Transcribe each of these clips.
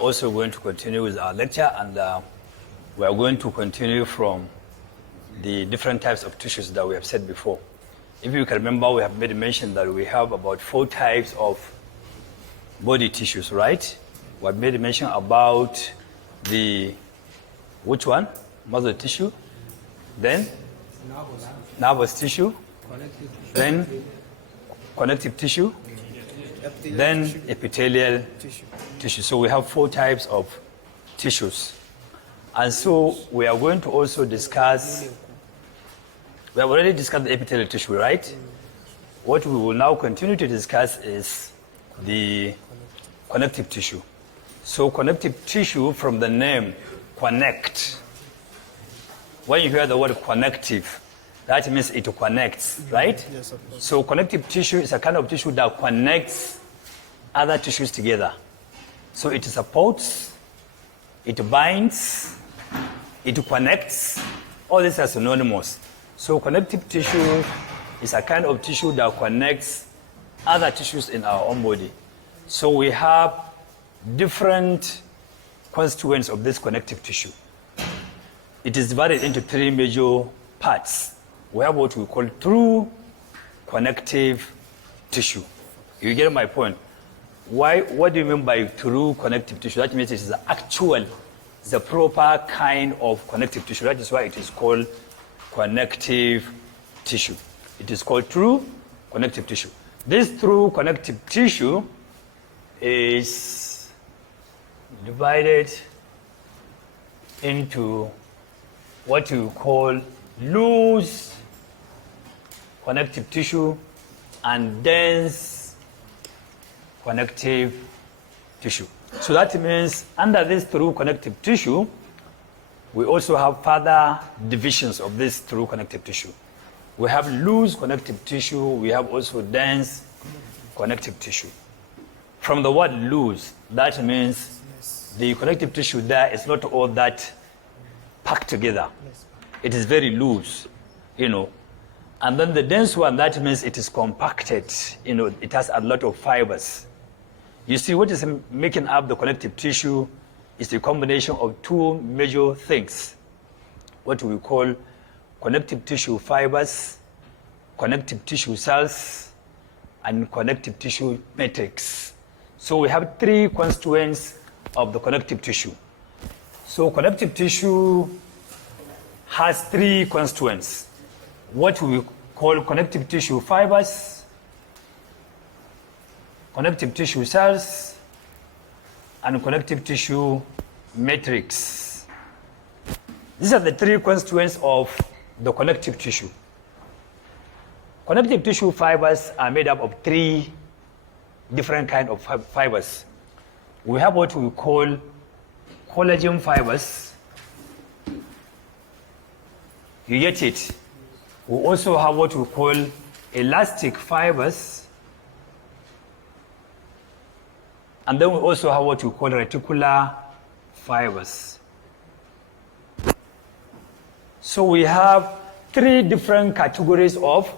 are also going to continue with our lecture, and we are going to continue from the different types of tissues that we have said before. If you can remember, we have made mention that we have about 4 types of body tissues, right? We have made mention about the, which one? Muscle tissue, then nervous tissue, then connective tissue, then epithelial tissue. So we have 4 types of tissues. And so we are going to also discuss, we have already discussed the epithelial tissue, right? What we will now continue to discuss is the connective tissue. So connective tissue, from the name connect, when you hear the word connective, that means it connects, right? Yes, of course. So connective tissue is a kind of tissue that connects other tissues together. So it supports, it binds, it connects. All these are synonymous. So connective tissue is a kind of tissue that connects other tissues in our own body. So we have different constituents of this connective tissue. It is divided into 3 major parts. We have what we call true connective tissue. You get my point? What do you mean by true connective tissue? That means it is the actual, the proper kind of connective tissue. That is why it is called connective tissue. It is called true connective tissue. This true connective tissue is divided into what you call loose connective tissue and dense connective tissue. So that means under this true connective tissue, we also have further divisions of this true connective tissue. We have loose connective tissue, we have also dense connective tissue. From the word loose, that means the connective tissue there is not all that packed together. It is very loose, And then the dense one, that means it is compacted, it has a lot of fibers. You see, what is making up the connective tissue is the combination of 2 major things. What we call connective tissue fibers, connective tissue cells, and connective tissue matrix. So we have 3 constituents of the connective tissue. So connective tissue has 3 constituents. What we call connective tissue fibers, connective tissue cells, and connective tissue matrix. These are the 3 constituents of the connective tissue. Connective tissue fibers are made up of 3 different kinds of fibers. We have what we call collagen fibers. You get it? We also have what we call elastic fibers. And then we also have what we call reticular fibers. So we have 3 different categories of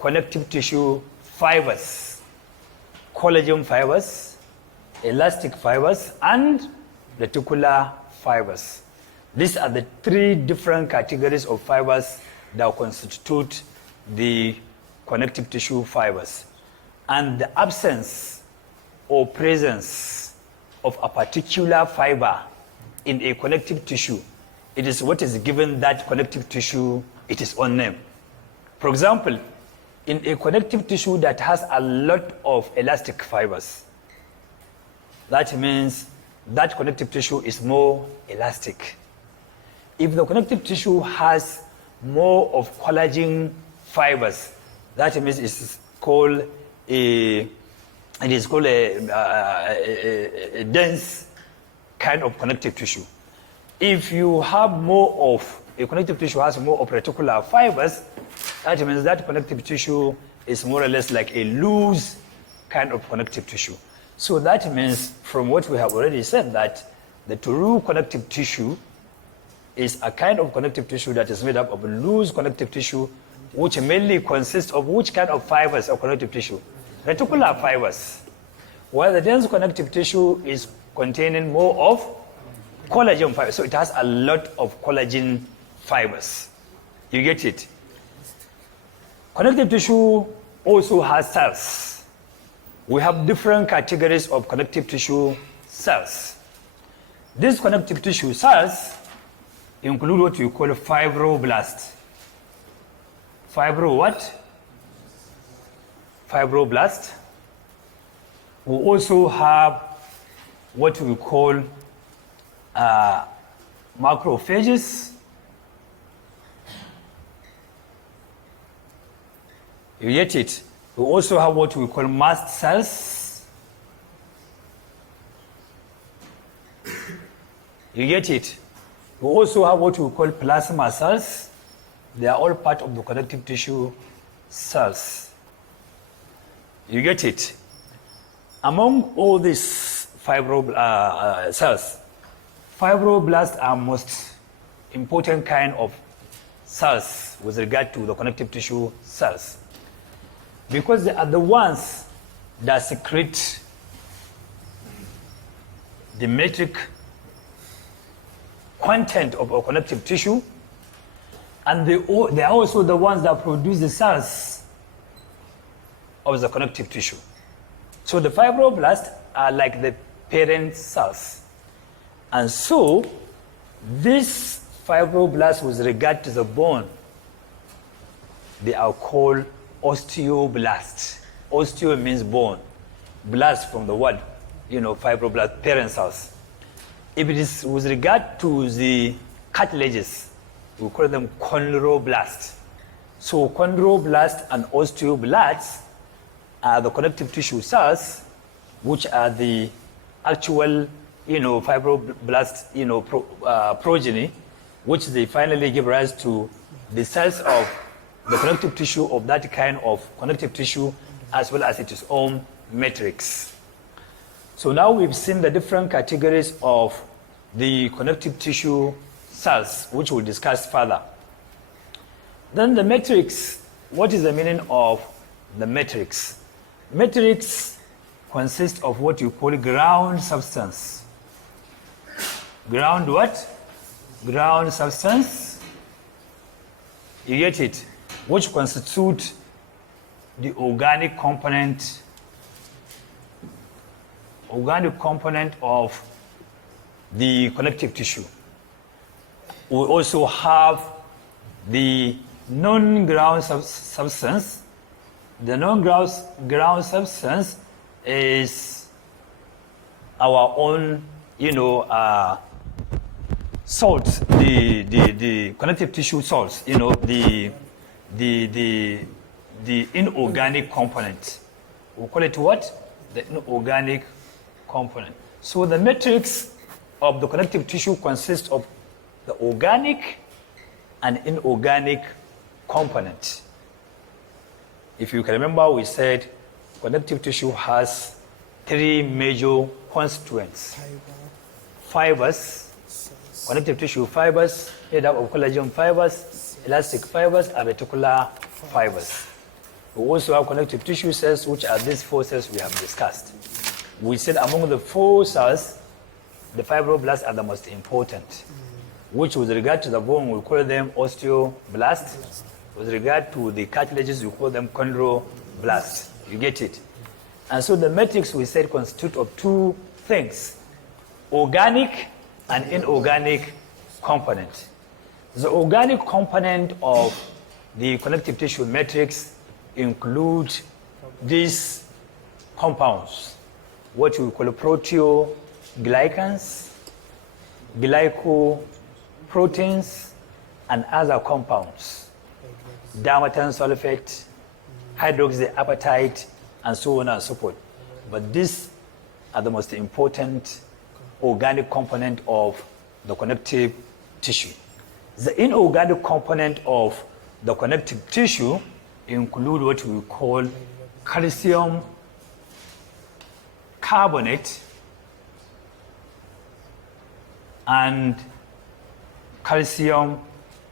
connective tissue fibers: collagen fibers, elastic fibers, and reticular fibers. These are the 3 different categories of fibers that constitute the connective tissue fibers. And the absence or presence of a particular fiber in a connective tissue, it is what is given that connective tissue its own name. For example, in a connective tissue that has a lot of elastic fibers, that means that connective tissue is more elastic. If the connective tissue has more of collagen fibers, that means it's called a dense kind of connective tissue. If you have more of a connective tissue has more of reticular fibers, that means that connective tissue is more or less like a loose kind of connective tissue. So that means, from what we have already said, that the true connective tissue is a kind of connective tissue that is made up of loose connective tissue, which mainly consists of which kind of fibers of connective tissue? Reticular fibers. While the dense connective tissue is containing more of collagen fibers. So it has a lot of collagen fibers. You get it? Connective tissue also has cells. We have different categories of connective tissue cells. These connective tissue cells include what we call fibroblast. Fibroblast. We also have what we call macrophages. You get it? We also have what we call mast cells. You get it? We also have what we call plasma cells. They are all part of the connective tissue cells. You get it? Among all these cells, fibroblasts are most important kind of cells with regard to the connective tissue cells, because they are the ones that secrete the metric content of our connective tissue, and they are also the ones that produce the cells of the connective tissue. So the fibroblasts are like the parent cells. And so these fibroblasts with regard to the bone, they are called osteoblasts. Osteo means bone. Blast from the word, fibroblast, parent cells. If it is with regard to the cartilages, we call them chondroblasts. So chondroblasts and osteoblasts are the connective tissue cells, which are the actual, fibroblast, progeny, which they finally give rise to the cells of the connective tissue of that kind of connective tissue, as well as its own matrix. So now we've seen the different categories of the connective tissue cells, which we'll discuss further. Then the matrix. What is the meaning of the matrix? Matrix consists of what you call ground substance. Ground what? Ground substance. You get it? Which constitute the organic component of the connective tissue. We also have the non-ground substance. The non-ground substance is our own, salts, the connective tissue salts, the inorganic component. We call it what? The inorganic component. So the matrix of the connective tissue consists of the organic and inorganic component. If you can remember, we said connective tissue has three major constituents. Fibers, connective tissue fibers, made up of collagen fibers, elastic fibers, and reticular fibers. We also have connective tissue cells, which are these four cells we have discussed. We said among the four cells, the fibroblasts are the most important, which with regard to the bone, we call them osteoblasts. With regard to the cartilages, we call them chondroblasts. You get it? And so the matrix, we said, constitutes of two things, organic and inorganic component. The organic component of the connective tissue matrix includes these compounds, what we call proteoglycans, glycoproteins, and other compounds, dermatan sulfate, hydroxyapatite, and so on and so forth. But these are the most important organic component of the connective tissue. The inorganic component of the connective tissue include what we call calcium carbonate and calcium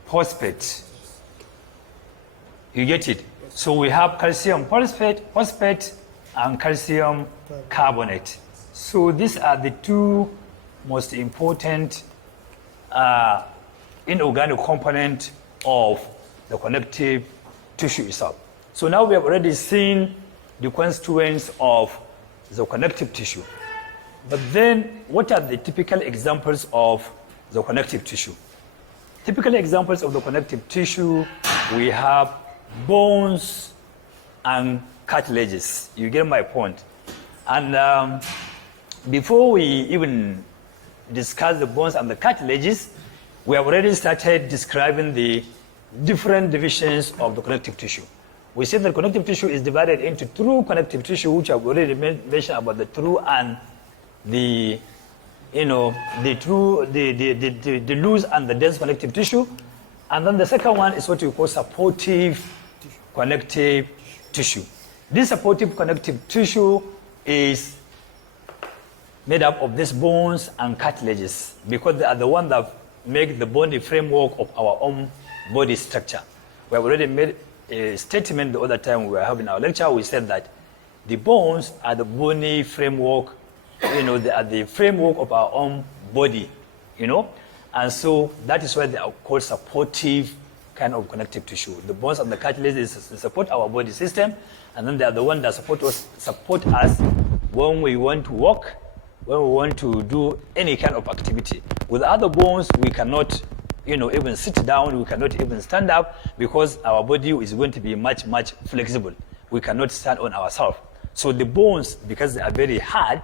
phosphate. You get it? So we have calcium phosphate and calcium carbonate. So these are the two most important inorganic component of the connective tissue itself. So now we have already seen the constituents of the connective tissue. But then what are the typical examples of the connective tissue? Typical examples of the connective tissue, we have bones and cartilages. You get my point. And before we even discuss the bones and the cartilages, we have already started describing the different divisions of the connective tissue. We said that connective tissue is divided into true connective tissue, which I've already mentioned about the true and the loose and the dense connective tissue. And then the second one is what we call supportive connective tissue. This supportive connective tissue is made up of these bones and cartilages because they are the ones that make the bony framework of our own body structure. We have already made a statement the other time we were having our lecture. We said that the bones are the bony framework, they are the framework of our own body, and so that is why they are called supportive kind of connective tissue. The bones and the cartilages support our body system, and then they are the ones that support us when we want to walk, when we want to do any kind of activity. With other bones, we cannot, even sit down, we cannot even stand up because our body is going to be much, much flexible. We cannot stand on ourselves. So the bones, because they are very hard,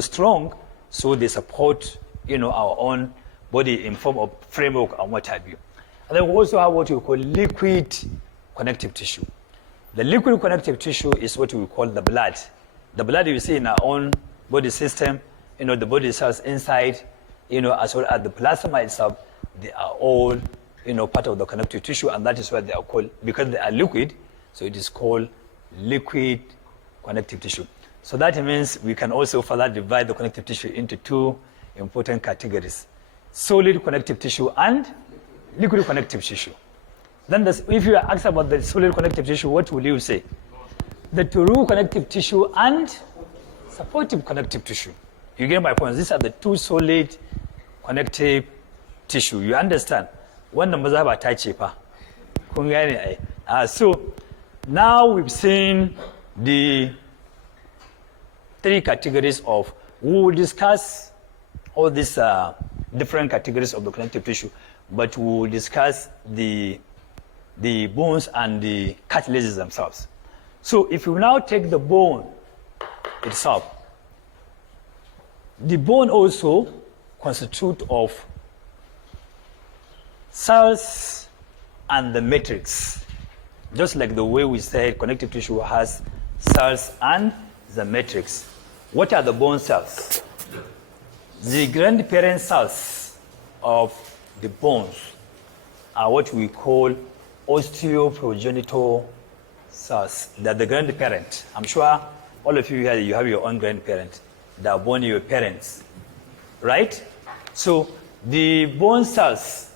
strong, so they support, our own body in form of framework and what have you. And then we also have what we call liquid connective tissue. The liquid connective tissue is what we call the blood. The blood you see in our own body system, the body cells inside, as well as the plasma itself, they are all, part of the connective tissue, and that is why they are called, because they are liquid, so it is called liquid connective tissue. So that means we can also further divide the connective tissue into two important categories: solid connective tissue and liquid connective tissue. Then if you are asked about the solid connective tissue, what will you say? The true connective tissue and supportive connective tissue. You get my point? These are the two solid connective tissue. You understand? Wannan mazhaba ta ce fa. Kun gane ai. So now we've seen the three categories of, we will discuss all these different categories of the connective tissue, but we will discuss the bones and the cartilages themselves. So if you now take the bone itself, the bone also constitutes of cells and the matrix. Just like the way we said connective tissue has cells and the matrix. What are the bone cells? The grandparent cells of the bones are what we call osteoprogenitor cells. They're the grandparent. I'm sure all of you here, you have your own grandparent. They are born your parents, right? So the bone cells,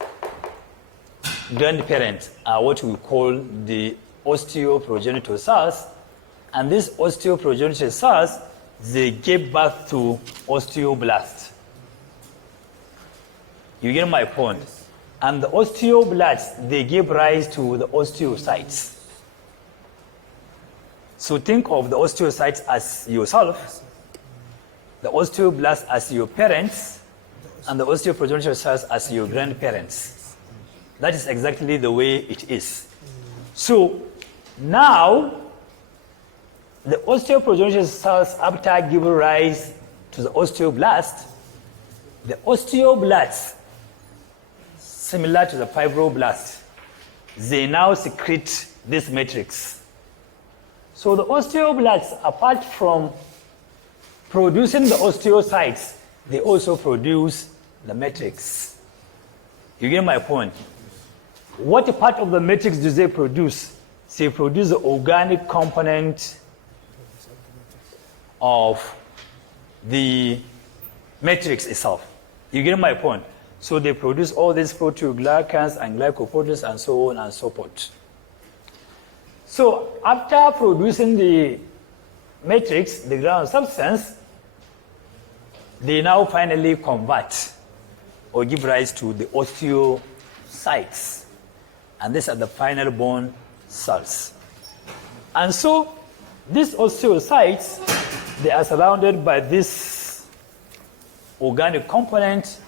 grandparents, are what we call the osteoprogenitor cells. And these osteoprogenitor cells, they give birth to osteoblasts. You get my point? And the osteoblasts, they give rise to the osteocytes. So think of the osteocytes as yourself, the osteoblasts as your parents, and the osteoprogenitor cells as your grandparents. That is exactly the way it is. So now, the osteoprogenitor cells, after giving rise to the osteoblast, the osteoblasts, similar to the fibroblast, they now secrete this matrix. So the osteoblasts, apart from producing the osteocytes, they also produce the matrix. You get my point? What part of the matrix do they produce? They produce the organic component of the matrix itself. You get my point? So they produce all these proteoglycans and glycoproteins and so on and so forth. So after producing the matrix, the ground substance, they now finally convert or give rise to the osteocytes. And these are the final bone cells. And so these osteocytes, they are surrounded by this organic component,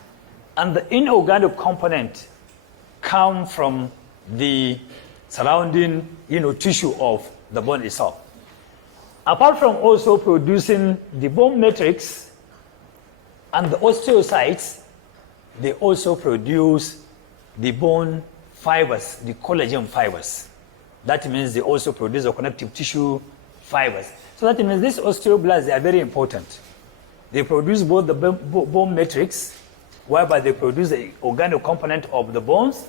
and the inorganic component come from the surrounding tissue of the bone itself. Apart from also producing the bone matrix and the osteocytes, they also produce the bone fibers, the collagen fibers. That means they also produce the connective tissue fibers. So that means these osteoblasts, they are very important. They produce both the bone matrix, whereby they produce the organic component of the bones,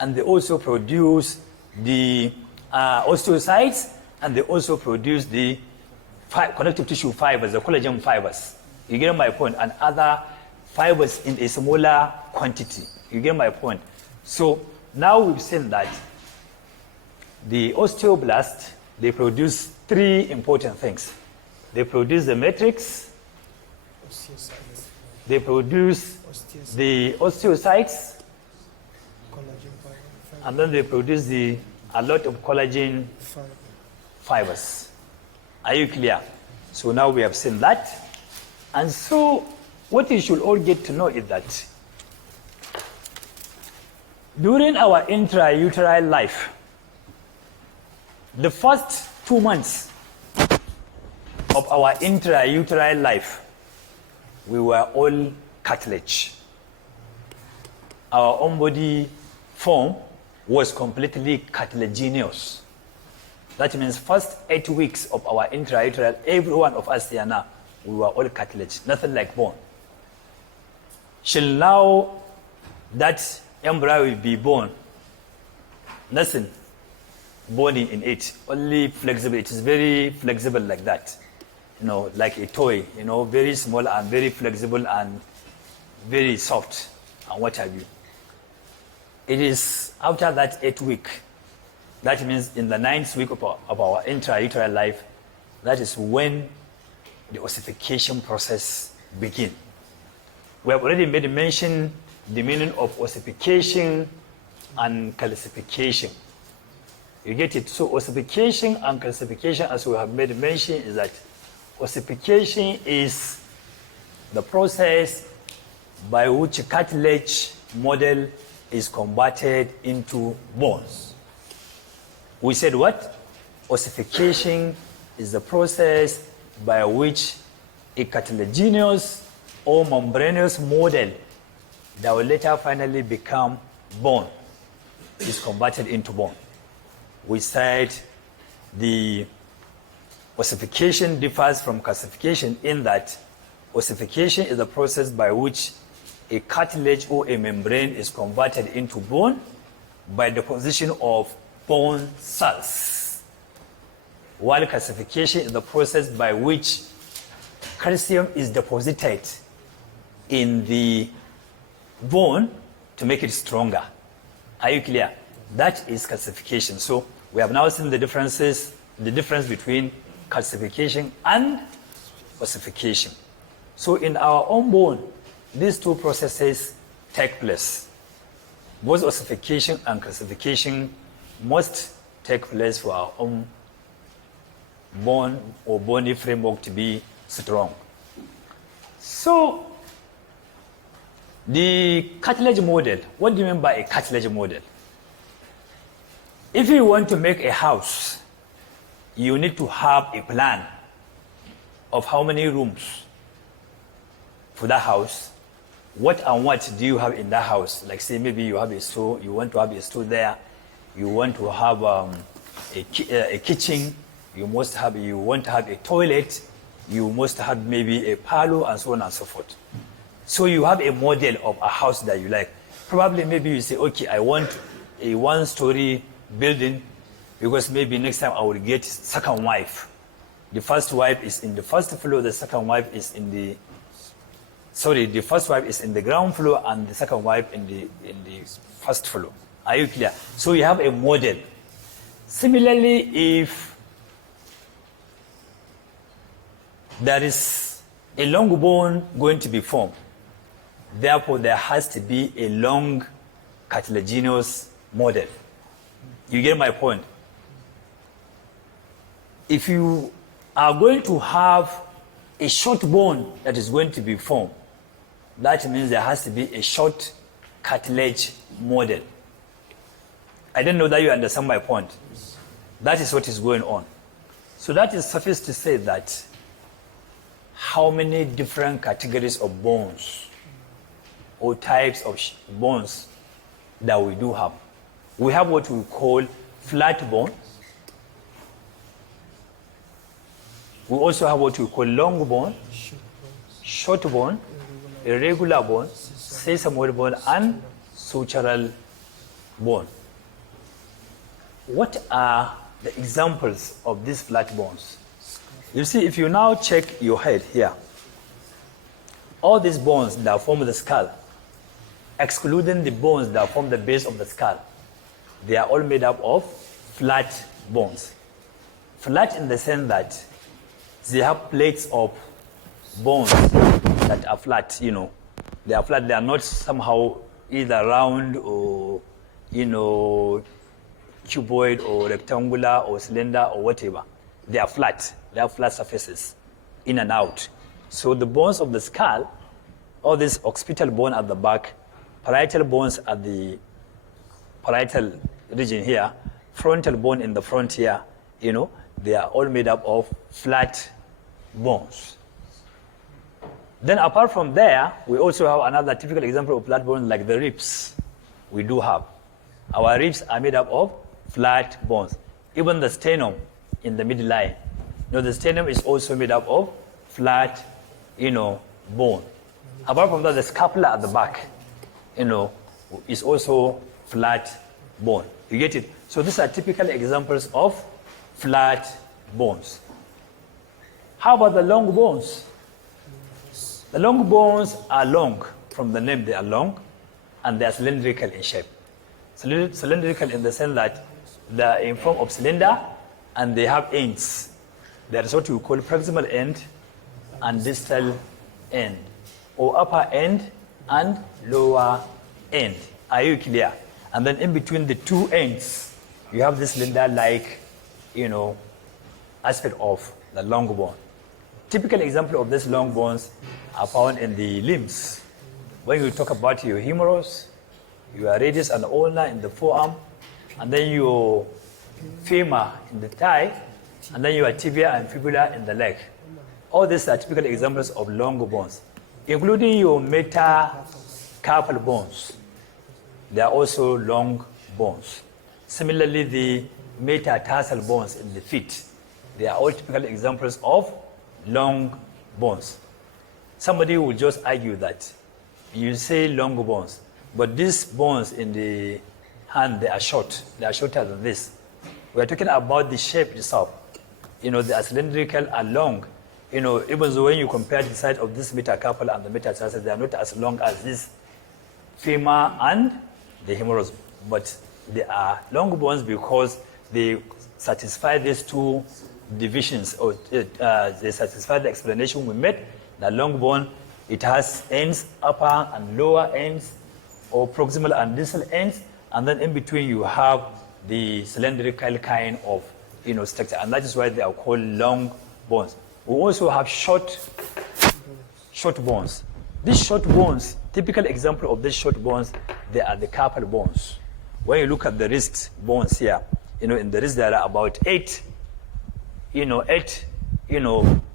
and they also produce the osteocytes, and they also produce the connective tissue fibers, the collagen fibers. You get my point? And other fibers in a smaller quantity. You get my point? So now we've seen that the osteoblast, they produce three important things. They produce the matrix, they produce the osteocytes, and then they produce a lot of collagen fibers. Are you clear? So now we have seen that. And so what you should all get to know is that during our intrauterine life, the first 2 months of our intrauterine life, we were all cartilage. Our own body form was completely cartilaginous. That means first 8 weeks of our intrauterine, every one of us here now, we were all cartilage, nothing like bone. Till now, that embryo will be bone, nothing bony in it, only flexible. It is very flexible like that, like a toy, very small and very flexible and very soft and what have you. It is after that 8 week, that means in the 9th week of our intrauterine life, that is when the ossification process begins. We have already made mention the meaning of ossification and calcification. You get it? So ossification and calcification, as we have made mention, is that ossification is the process by which cartilage model is converted into bones. We said what? Ossification is the process by which a cartilaginous or membranous model that will later finally become bone is converted into bone. We said the ossification differs from calcification in that ossification is the process by which a cartilage or a membrane is converted into bone by deposition of bone cells, while calcification is the process by which calcium is deposited in the bone to make it stronger. Are you clear? That is calcification. So we have now seen the difference between calcification and ossification. So in our own bone, these two processes take place. Both ossification and calcification must take place for our own bone or bony framework to be strong. So the cartilage model, what do you mean by a cartilage model? If you want to make a house, you need to have a plan of how many rooms for that house. What and what do you have in that house? Like say maybe you have a store, you want to have a store there, you want to have a kitchen, you want to have a toilet, you must have maybe a parlor and so on and so forth. So you have a model of a house that you like. Probably maybe you say, okay, I want a one-story building because maybe next time I will get second wife. The first wife is in the first floor, the second wife is in the first wife is in the ground floor and the second wife in the first floor. Are you clear? So you have a model. Similarly, if there is a long bone going to be formed. Therefore, there has to be a long cartilaginous model. You get my point? If you are going to have a short bone that is going to be formed, that means there has to be a short cartilage model. I don't know that you understand my point. That is what is going on. So that is suffice to say that how many different categories of bones or types of bones that we do have. We have what we call flat bone. We also have what we call long bone, short bone, irregular bone, sesamoid bone, and sutural bone. What are the examples of these flat bones? You see, if you now check your head here, all these bones that form the skull, excluding the bones that form the base of the skull, they are all made up of flat bones. Flat in the sense that they have plates of bones that are flat, you know. They are flat, they are not somehow either round or, you know, cuboid or rectangular or cylinder or whatever. They are flat. They have flat surfaces in and out. So the bones of the skull, all this occipital bone at the back, parietal bones at the parietal region here, frontal bone in the front here, you know, they are all made up of flat bones. Then apart from there, we also have another typical example of flat bones like the ribs. We do have. Our ribs are made up of flat bones. Even the sternum in the midline. You know, the sternum is also made up of flat, you know, bone. Apart from that, the scapula at the back, you know, is also flat bone. You get it? So these are typical examples of flat bones. How about the long bones? The long bones are long. From the name, they are long, and they are cylindrical in shape. Cylindrical in the sense that they are in form of cylinder, and they have ends. There is what we call proximal end and distal end, or upper end and lower end. Are you clear? And then in between the two ends, you have this cylinder-like, you know, aspect of the long bone. Typical example of these long bones are found in the limbs. When you talk about your humerus, your radius and ulna in the forearm, and then your femur in the thigh, and then your tibia and fibula in the leg. All these are typical examples of long bones, including your metacarpal bones. They are also long bones. Similarly, the metatarsal bones in the feet, they are all typical examples of long bones. Somebody will just argue that you say long bones, but these bones in the hand, they are short. They are shorter than this. We are talking about the shape itself. You know, they are cylindrical and long. You know, even though when you compare the size of this metacarpal and the metatarsal, they are not as long as this femur and the humerus. But they are long bones because they satisfy these two divisions, or they satisfy the explanation we made. The long bone, it has ends, upper and lower ends, or proximal and distal ends, and then in between you have the cylindrical kind of, you know, structure, and that is why they are called long bones. We also have short bones. These short bones, typical example of these short bones, they are the carpal bones. When you look at the wrist bones here, you know, in the wrist there are about eight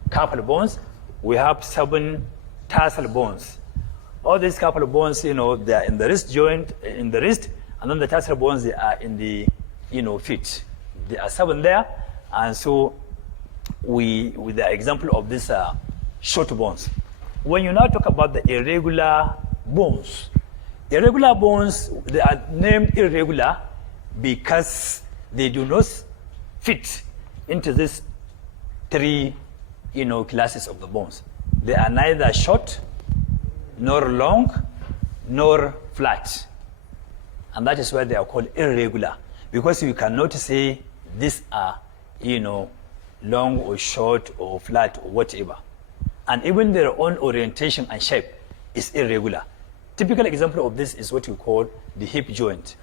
carpal bones. We have 7 tarsal bones. All these carpal bones, you know, they are in the wrist joint, in the wrist, and then the tarsal bones, they are in the, you know, feet. There are 7 there, and so with the example of these short bones. When you now talk about the irregular bones, they are named irregular because they do not fit into these 3, you know, classes of the bones. They are neither short, nor long, nor flat. And that is why they are called irregular, because you cannot say these are, you know, long or short or flat or whatever. and even their own orientation and shape is irregular. Typical example of this is what you call the hip joint.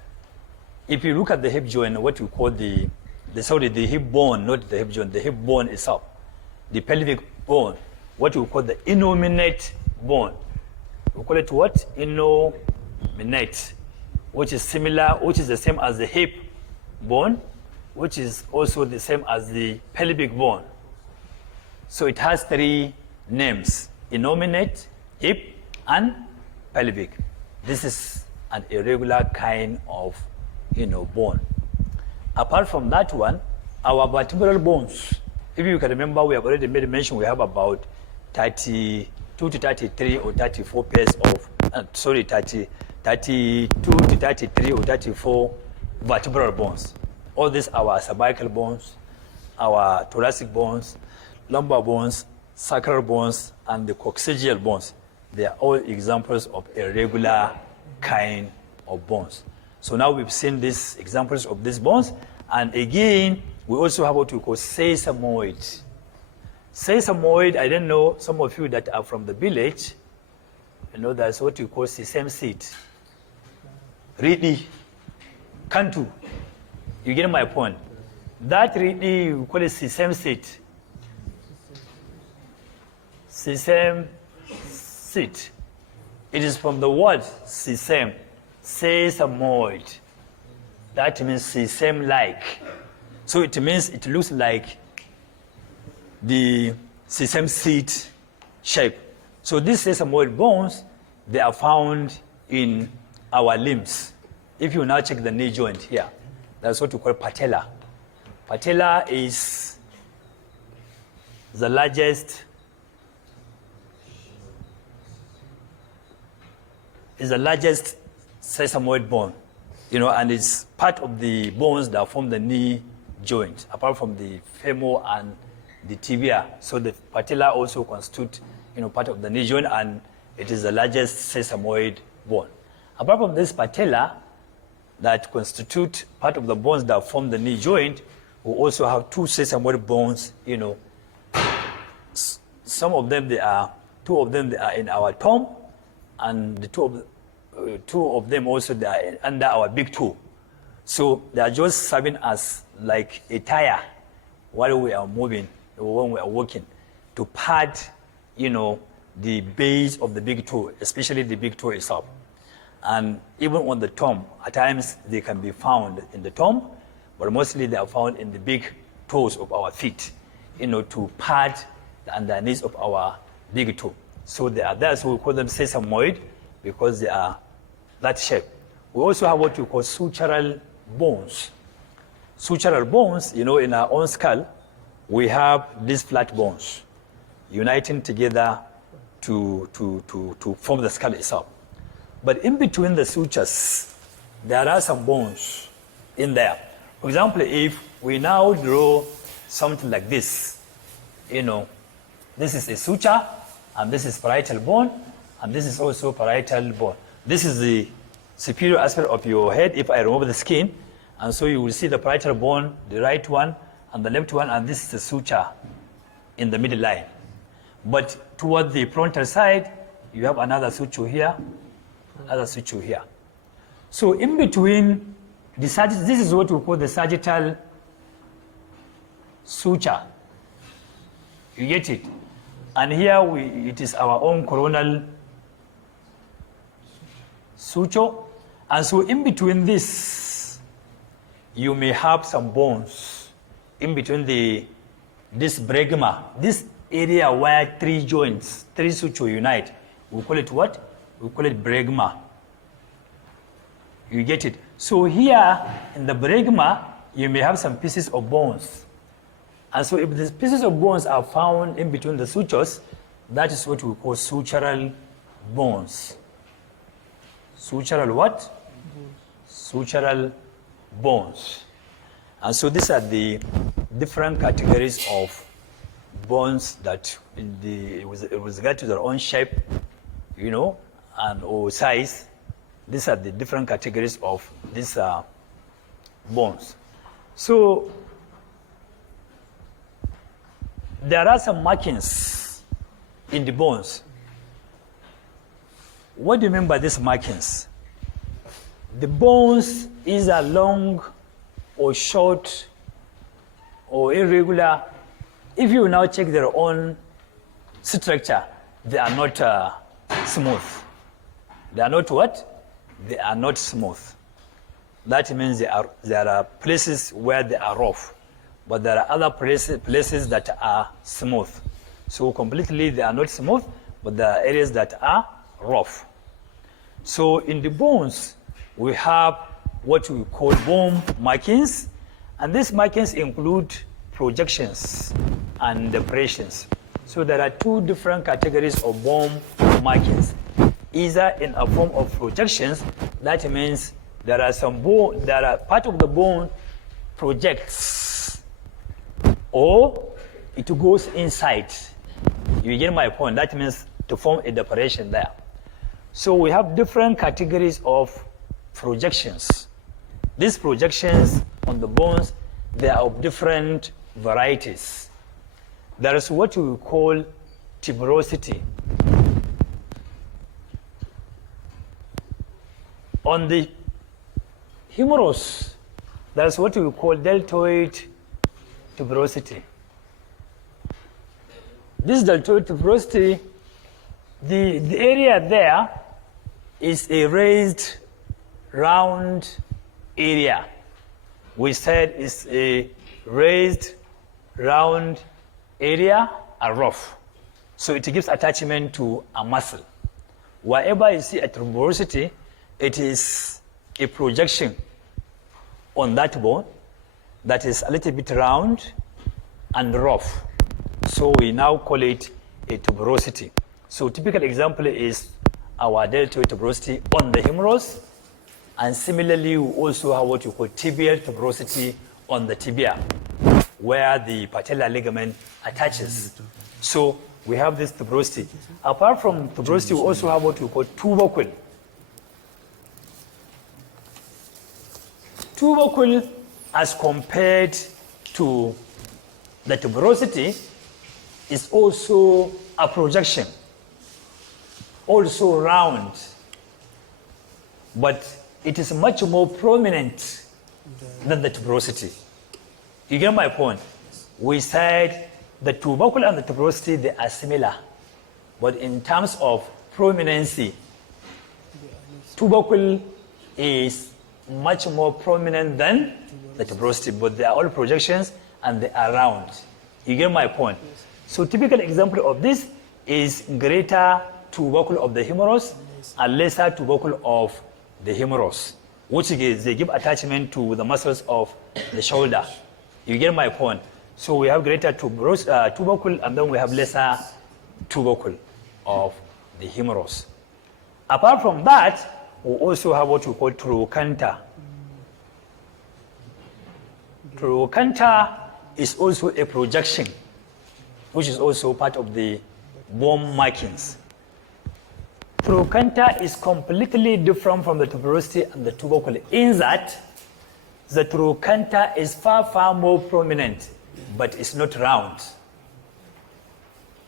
If you look at the hip joint, what you call the hip bone, not the hip joint, the hip bone itself, the pelvic bone, what you call the innominate bone. We call it what? Innominate, which is the same as the hip bone, which is also the same as the pelvic bone. So it has three names: innominate, hip, and pelvic. This is an irregular kind of bone. Apart from that one, our vertebral bones, if you can remember, we have already made mention, we have about 32 to 33 or 34 pairs of, 32 to 33 or 34 vertebral bones. All these are our cervical bones, our thoracic bones, lumbar bones, sacral bones, and the coccygeal bones. They are all examples of irregular kind of bones. So now we've seen these examples of these bones, and again, we also have what we call sesamoid. Sesamoid, I don't know, some of you that are from the village, that's what we call sesame seed. Riɗi, kantu, you get my point. That riɗi, we call it sesame seed. Sesame seed. It is from the word sesame, sesamoid. That means sesame-like. So it means it looks like the sesame seed shape. So these sesamoid bones, they are found in our limbs. If you now check the knee joint here, that's what we call patella. Patella is the largest sesamoid bone, and it's part of the bones that form the knee joint, apart from the femur and the tibia. So the patella also constitute, part of the knee joint, and it is the largest sesamoid bone. Apart from this patella that constitute part of the bones that form the knee joint, we also have two sesamoid bones, Some of them, two of them, they are in our thumb, and the two of them also, they are under our big toe. So they are just serving as like a tire while we are moving, or when we are walking, to pad, the base of the big toe, especially the big toe itself. And even on the thumb, at times they can be found in the thumb, but mostly they are found in the big toes of our feet, to pad the underneath of our big toe. So they are there, so we call them sesamoid because they are that shape. We also have what we call sutural bones. Sutural bones, in our own skull, we have these flat bones uniting together to form the skull itself. But in between the sutures, there are some bones in there. For example, if we now draw something like this, this is a suture, and this is parietal bone, and this is also parietal bone. This is the superior aspect of your head if I remove the skin, and so you will see the parietal bone, the right one, and the left one, and this is the suture in the middle line. But toward the frontal side, you have another suture here, another suture here. So in between, this is what we call the sagittal suture. You get it? And here it is our own coronal suture. And so in between this, you may have some bones. In between this bregma, this area where three suture unite, we call it what? We call it bregma. You get it? So here in the bregma, you may have some pieces of bones. And so if these pieces of bones are found in between the sutures, that is what we call sutural bones. Sutural what? Sutural bones. And so these are the different categories of bones that with regard to their own shape, and or size. These are the different categories of these bones. So there are some markings in the bones. What do you mean by these markings? The bones is a long or short or irregular. If you now check their own structure, they are not smooth. They are not what? They are not smooth. That means there are places where they are rough, but there are other places that are smooth. So completely they are not smooth, but there are areas that are rough. So in the bones, we have what we call bone markings, and these markings include projections and depressions. So there are two different categories of bone markings. Either in a form of projections, that means there are part of the bone projects, or it goes inside. You get my point? That means to form a depression there. So we have different categories of projections. These projections on the bones, they are of different varieties. There is what we call tuberosity. On the humerus, that's what we call deltoid tuberosity. This deltoid tuberosity, the area there is a raised, round area. We said it's a raised, round area and rough. So it gives attachment to a muscle. Wherever you see a tuberosity, it is a projection on that bone that is a little bit round and rough. So we now call it a tuberosity. So typical example is our deltoid tuberosity on the humerus, and similarly we also have what you call tibial tuberosity on the tibia, where the patellar ligament attaches. So we have this tuberosity. Apart from tuberosity, we also have what we call tubercle. Tubercle, as compared to the tuberosity, is also a projection, also round, but it is much more prominent than the tuberosity. You get my point? We said the tubercle and the tuberosity, they are similar, but in terms of prominency, tubercle is much more prominent than the tuberosity, but they are all projections and they are round. You get my point? So typical example of this is greater tubercle of the humerus and lesser tubercle of the humerus, which is they give attachment to the muscles of the shoulder. You get my point? So we have greater tubercle, and then we have lesser tubercle of the humerus. Apart from that, we also have what we call trochanter. Trochanter is also a projection, which is also part of the bone markings. Trochanter is completely different from the tuberosity and the tubercle in that the trochanter is far, far more prominent, but it's not round.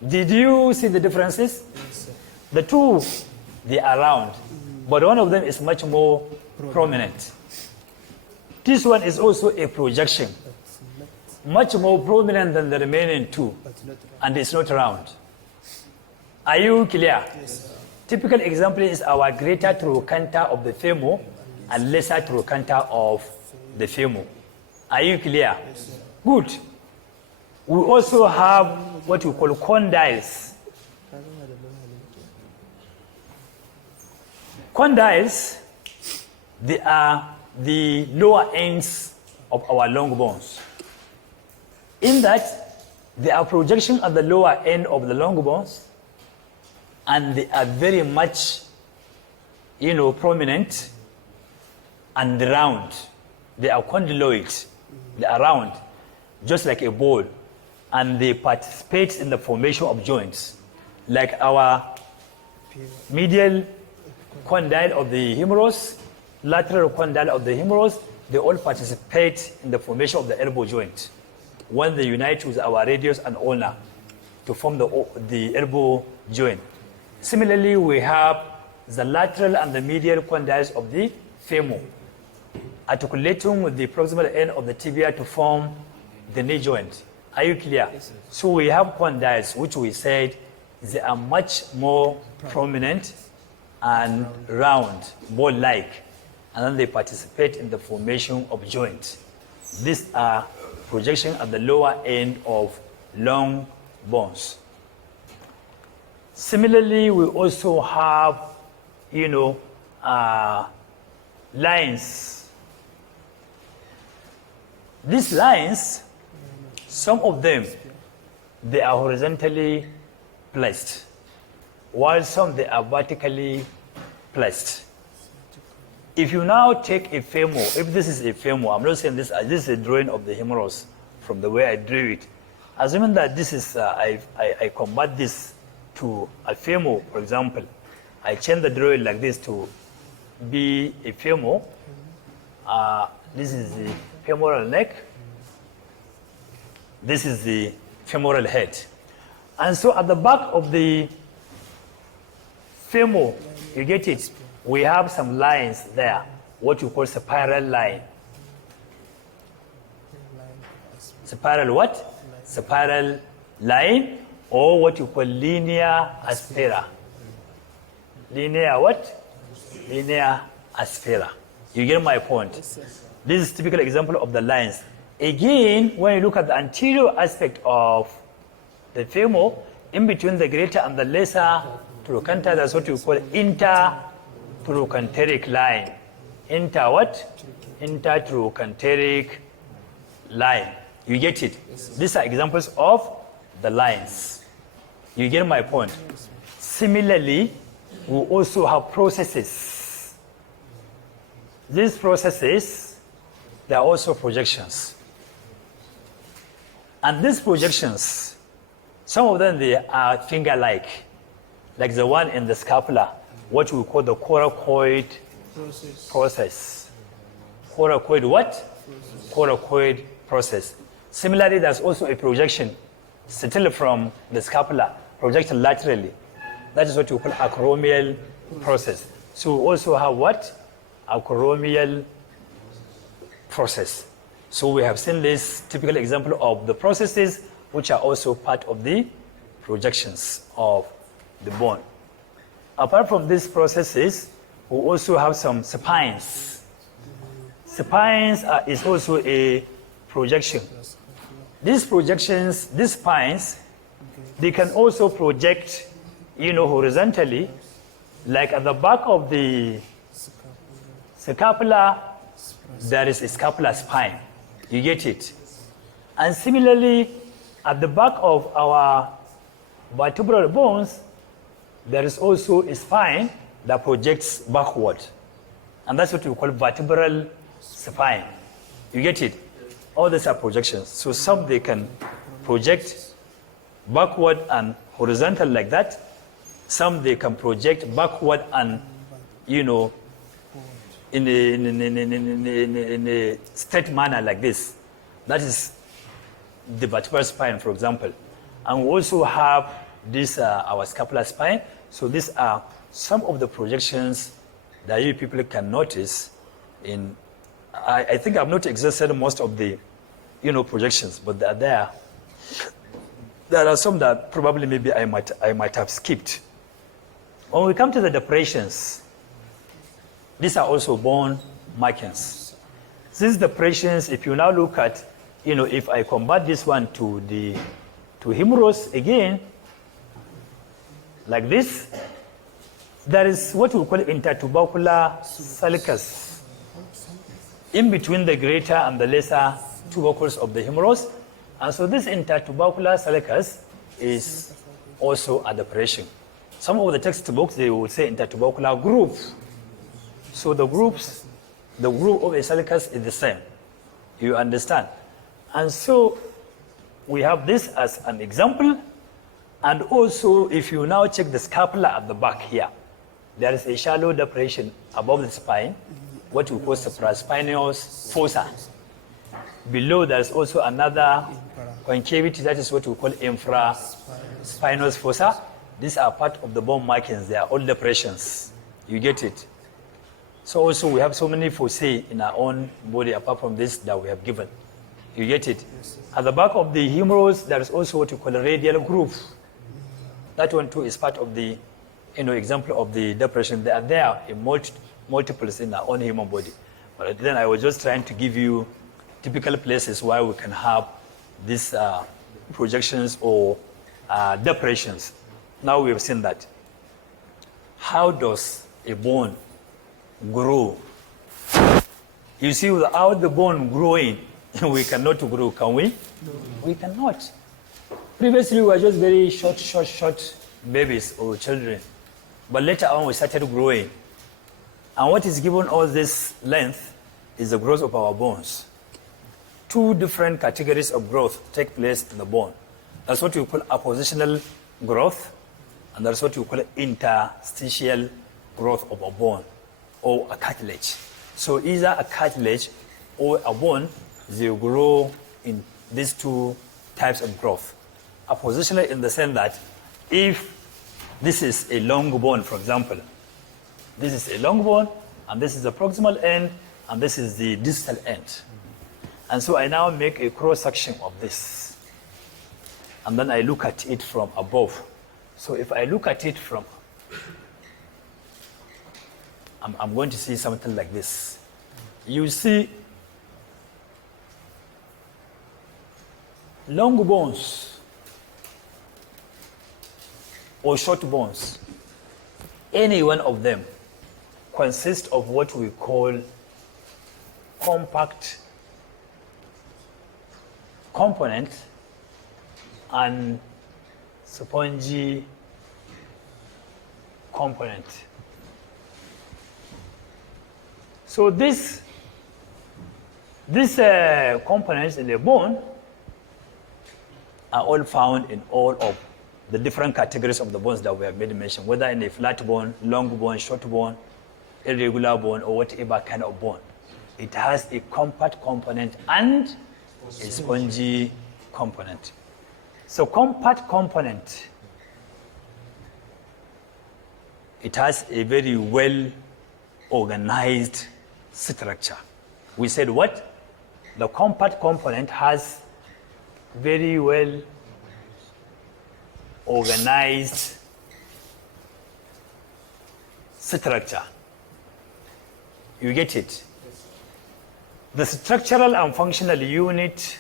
Did you see the differences? Yes, the two, they are round, but one of them is much more prominent. This one is also a projection, much more prominent than the remaining two, and it's not round. Are you clear? Yes. Typical example is our greater trochanter of the femur and lesser trochanter of the femur. Are you clear? Yes. Good. We also have what we call condyles. Condyles, they are the lower ends of our long bones. In that, they are projection at the lower end of the long bones, and they are very much, prominent and round. They are condyloid. They are round, just like a ball, and they participate in the formation of joints, like our medial condyle of the humerus, lateral condyle of the humerus. They all participate in the formation of the elbow joint when they unite with our radius and ulna to form the elbow joint. Similarly, we have the lateral and the medial condyles of the femur, articulating with the proximal end of the tibia to form the knee joint. Are you clear? Yes, so we have condyles, which we said they are much more prominent and round, ball-like, and then they participate in the formation of joints. These are projections at the lower end of long bones. Similarly, we also have, lines. These lines, some of them, they are horizontally placed, while some they are vertically placed. If you now take a femur, if this is a femur, I'm not saying this is a drawing of the humerus from the way I drew it. Assuming that this is, I convert this to a femur, for example, I change the drawing like this to be a femur. This is the femoral neck. This is the femoral head. And so at the back of the femur, you get it, we have some lines there, what you call spiral line. Spiral what? Spiral line, or what you call linear aspera. Linear what? Linear aspera. You get my point? This is a typical example of the lines. Again, when you look at the anterior aspect of the femur, in between the greater and the lesser trochanter, that's what you call intertrochanteric line. Intertrochanteric line. You get it? These are examples of the lines. You get my point? Similarly, we also have processes. These processes, they are also projections. And these projections, some of them, they are finger-like, like the one in the scapula, what we call the coracoid process. Coracoid what? Coracoid process. Similarly, there's also a projection, still from the scapula, projected laterally. That is what we call acromial process. So we also have what? Acromial process. So we have seen this typical example of the processes which are also part of the projections of the bone. Apart from these processes, we also have some spines. Spines is also a projection. These projections, these spines, they can also project, horizontally, like at the back of the scapula, there is a scapular spine. You get it? And similarly, at the back of our vertebral bones, there is also a spine that projects backward. And that's what we call vertebral spine. You get it? All these are projections. So some they can project backward and horizontal like that. Some they can project backward and, in a straight manner like this. That is the vertebral spine, for example. And we also have this, our scapular spine. So these are some of the projections that you people can notice in, I think I've not exhausted most of the, projections, but they're there. There are some that probably maybe I might have skipped. When we come to the depressions, these are also bone markings. These depressions, if you now look at, if I convert this one to humerus again, like this, there is what we call intertubercular sulcus in between the greater and the lesser tubercles of the humerus. And so this intertubercular sulcus is also a depression. Some of the textbooks, they will say intertubercular groove. So the groove of a sulcus is the same. You understand? And so we have this as an example. And also, if you now check the scapula at the back here, there is a shallow depression above the spine, what we call supraspinatus fossa. Below, there's also another concavity, that is what we call infraspinatus spinous fossa. These are part of the bone markings. They are all depressions. You get it? So also we have so many fossae in our own body apart from this that we have given. You get it? Yes. At the back of the humerus, there is also what you call a radial groove. That one too is part of the, example of the depression. They are there in multiples in our own human body. But then I was just trying to give you typical places where we can have these projections or depressions. Now we have seen that. How does a bone grow? You see, without the bone growing, we cannot grow, can we? No. We cannot. Previously, we were just very short babies or children. But later on, we started growing. And what is given all this length is the growth of our bones. Two different categories of growth take place in the bone. That's what we call oppositional growth, and that's what we call interstitial growth of a bone or a cartilage. So either a cartilage or a bone, they grow in these two types of growth. Oppositional in the sense that if this is a long bone, for example, this is a long bone, and this is the proximal end, and this is the distal end. And so I now make a cross-section of this. And then I look at it from above. So if I look at it from, I'm going to see something like this. You see long bones or short bones, any one of them consists of what we call compact component and spongy component. So these components in the bone are all found in all of the different categories of the bones that we have made mention, whether in a flat bone, long bone, short bone, irregular bone, or whatever kind of bone. It has a compact component and a spongy component. So compact component, it has a very well organized structure. We said what? The compact component has very well organized structure. You get it? The structural and functional unit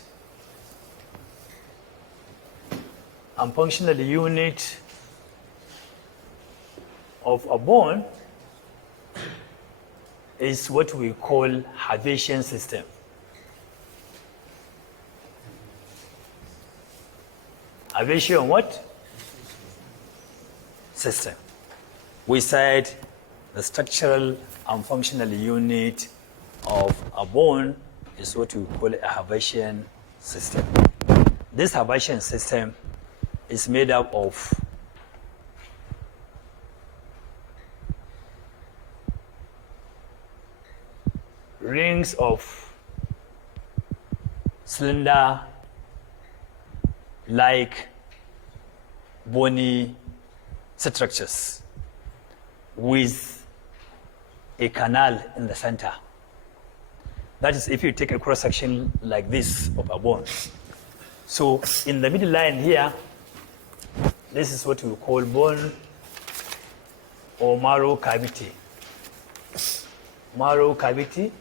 of a bone is what we call habitation system. Habitation what? System. We said the structural and functional unit of a bone is what we call a habitation system. This habitation system is made up of rings of cylinder like bony structures with a canal in the center. That is, if you take a cross section like this of a bone. So in the middle line here, this is what we call bone or marrow cavity. Marrow cavity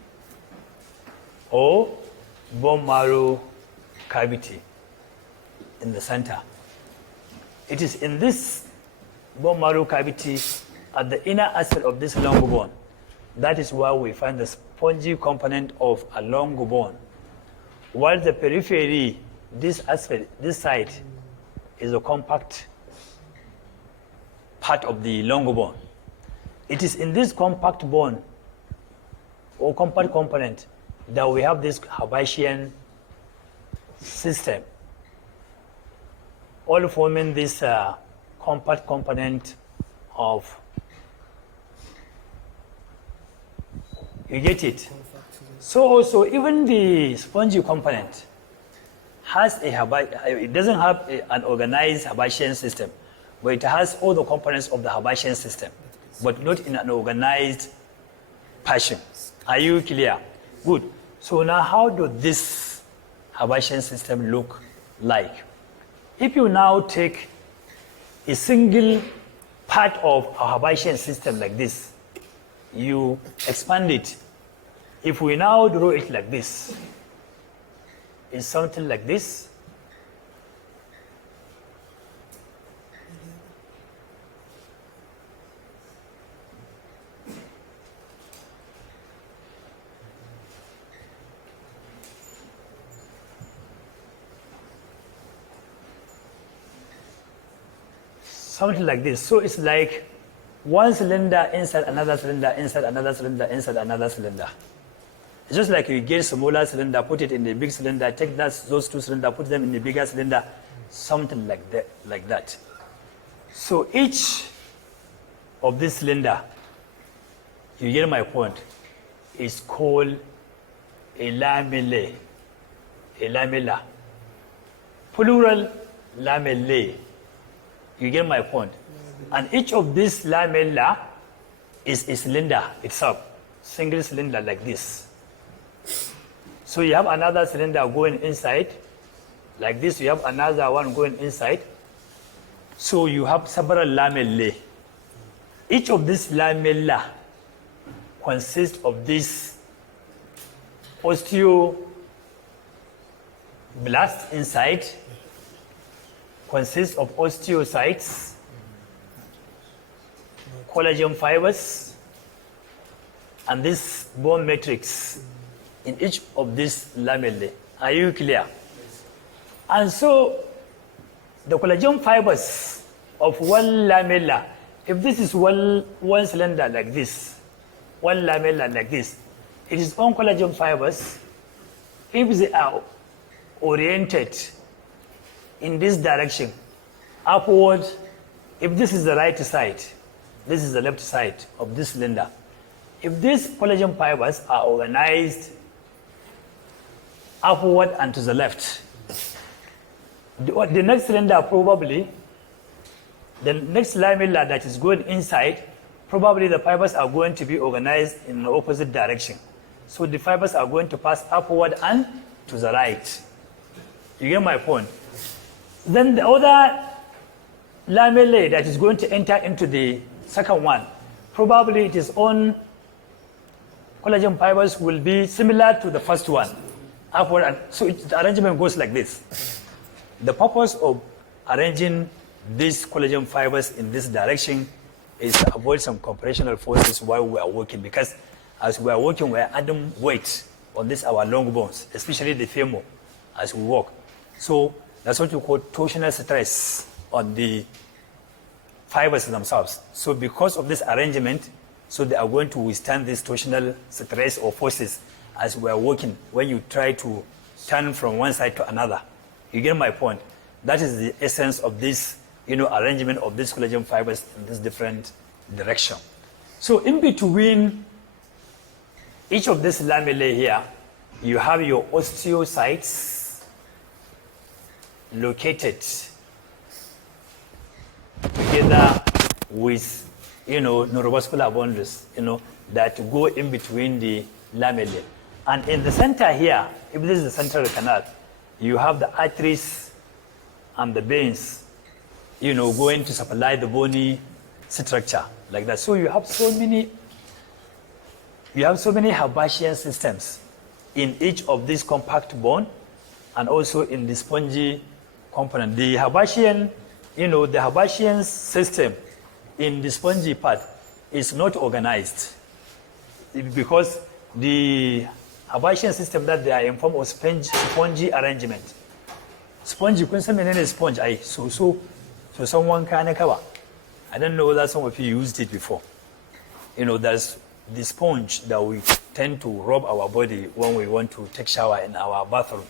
or bone marrow cavity in the center. It is in this bone marrow cavity at the inner aspect of this long bone. That is where we find the spongy component of a long bone. While the periphery, this aspect, this side, is a compact part of the long bone. It is in this compact bone or compact component that we have this habitation system, all forming this compact component of, you get it? So even the spongy component it doesn't have an organized habitation system, but it has all the components of the habitation system, but not in an organized fashion. Are you clear? Good. So now how does this habitation system look like? If you now take a single part of a habitation system like this, you expand it. If we now draw it like this, it's something like this. Something like this. So it's like one cylinder inside another cylinder, inside another cylinder, inside another cylinder. It's just like you get a smaller cylinder, put it in the big cylinder, take those two cylinders, put them in the bigger cylinder, something like that. So each of this cylinder, you get my point, is called a lamella. A lamella. Plural lamellae. You get my point. And each of these lamella is a cylinder itself, single cylinder like this. So you have another cylinder going inside, like this. You have another one going inside. So you have several lamellae. Each of these lamella consists of this osteoblast inside, consists of osteocytes, collagen fibers, and this bone matrix in each of these lamellae. Are you clear? And so the collagen fibers of one lamella, if this is one cylinder like this, one lamella like this, it is on collagen fibers. If they are oriented in this direction, upward, if this is the right side, this is the left side of this cylinder. If these collagen fibers are organized upward and to the left, the next cylinder probably, the next lamella that is going inside, probably the fibers are going to be organized in the opposite direction. So the fibers are going to pass upward and to the right. You get my point? Then the other lamellae that is going to enter into the second one, probably it is on collagen fibers will be similar to the first one, upward, and so the arrangement goes like this. The purpose of arranging these collagen fibers in this direction is to avoid some compressional forces while we are working, because as we are working, we are adding weight on this our long bones, especially the femur, as we walk. So that's what we call torsional stress on the fibers themselves. So because of this arrangement, so they are going to withstand this torsional stress or forces as we are working when you try to turn from one side to another. You get my point? That is the essence of this, arrangement of these collagen fibers in this different direction. So in between each of these lamellae here, you have your osteocytes located together with, neurovascular bundles, that go in between the lamellae. And in the center here, if this is the central canal, you have the arteries and the veins, going to supply the bony structure like that. So you have so many habitation systems in each of these compact bone and also in the spongy component. The habitation, the habitation system in the spongy part is not organized because the habitation system that they are in form of spongy arrangement. Spongy, kun san menene sponge? So someone can cover. I don't know whether some of you used it before. There's the sponge that we tend to rub our body when we want to take shower in our bathroom.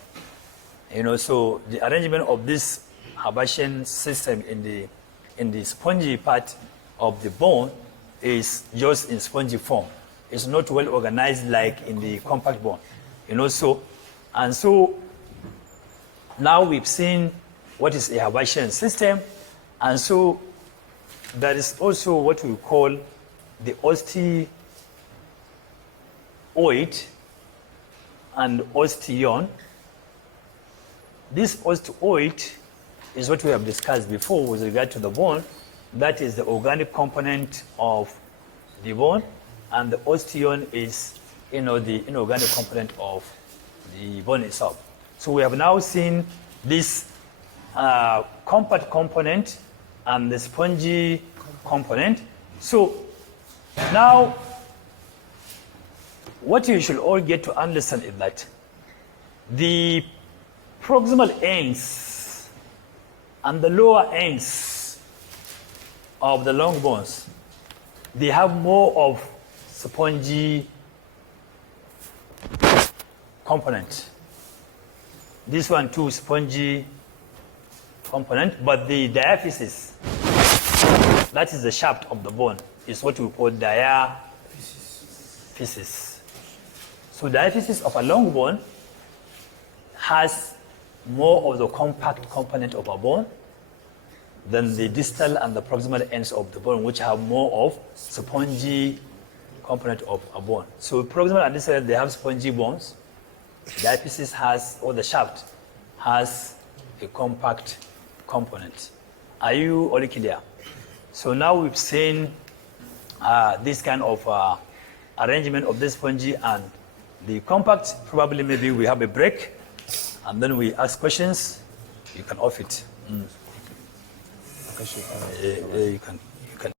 So the arrangement of this habitation system in the spongy part of the bone is just in spongy form. It's not well organized like in the compact bone. So Now we've seen what is a habitation system, and so there is also what we call the osteoid and osteon. This osteoid is what we have discussed before with regard to the bone. That is the organic component of the bone, and the osteon is, the inorganic component of the bone itself. So we have now seen this compact component and the spongy component. So now what you should all get to understand is that the proximal ends and the lower ends of the long bones, they have more of spongy component. This one too, spongy component, but the diaphysis, that is the shaft of the bone, is what we call diaphysis. So diaphysis of a long bone has more of the compact component of a bone than the distal and the proximal ends of the bone, which have more of spongy component of a bone. So proximal and distal, they have spongy bones. Diaphysis has, or the shaft has, a compact component. Are you all clear? So now we've seen this kind of arrangement of the spongy and the compact. Probably maybe we have a break and then we ask questions. You can off it. You can.